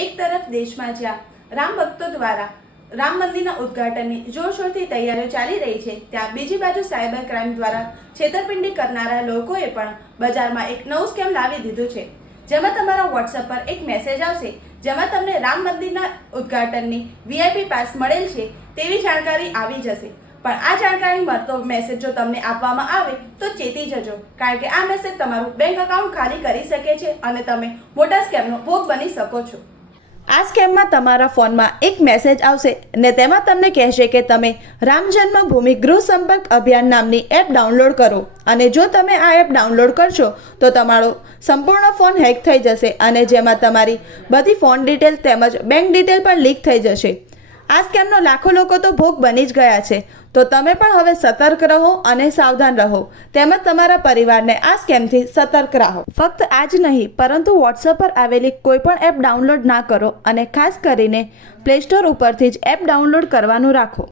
એક તરફ દેશમાં જ્યાં રામ ભક્તો દ્વારા રામ મંદિરના ઉદ્ઘાટનની જોરશોરથી તૈયારીઓ ચાલી રહી છે, ત્યાં બીજી બાજુ સાયબર ક્રાઇમ દ્વારા છેતરપિંડી કરનારા લોકોએ પણ બજારમાં એક નવું સ્કેમ લાવી દીધું છે. જેમાં તમારા વોટ્સએપ પર એક મેસેજ આવશે, જેમાં તમને રામ મંદિરના ઉદ્ઘાટનની વીઆઈપી પાસ મળેલ છે તેવી જાણકારી આવી જશે. પણ આ જાણકારી મળતો મેસેજ જો તમને આપવામાં આવે, તો ચેતી જજો, કારણ કે આ મેસેજ તમારું બેંક અકાઉન્ટ ખાલી કરી શકે છે અને તમે મોટા સ્કેમનો ભોગ બની શકો છો. આ સ્કેમમાં તમારા ફોનમાં એક મેસેજ આવશે ને તેમાં તમને કહેશે કે તમે રામ જન્મભૂમિ ગૃહ સંપર્ક અભિયાન નામની એપ ડાઉનલોડ કરો. અને જો તમે આ એપ ડાઉનલોડ કરશો, તો તમારો સંપૂર્ણ ફોન હેક થઈ જશે અને જેમાં તમારી બધી ફોન ડિટેલ તેમજ બેંક ડિટેલ પણ લીક થઈ જશે. આ સ્કેમનો લાખો લોકો તો ભોગ બની જ ગયા છે. તો તમે પણ હવે સતર્ક રહો અને સાવધાન રહો. તેમજ તમારા પરિવારને આ સ્કેમથી સતર્ક રહો. ફક્ત આ જ નહીં, પરંતુ વોટ્સઅપ પર આવેલી કોઈ પણ એપ ડાઉનલોડ ના કરો અને ખાસ કરીને પ્લે સ્ટોર ઉપરથી જ એપ ડાઉનલોડ કરવાનું રાખો.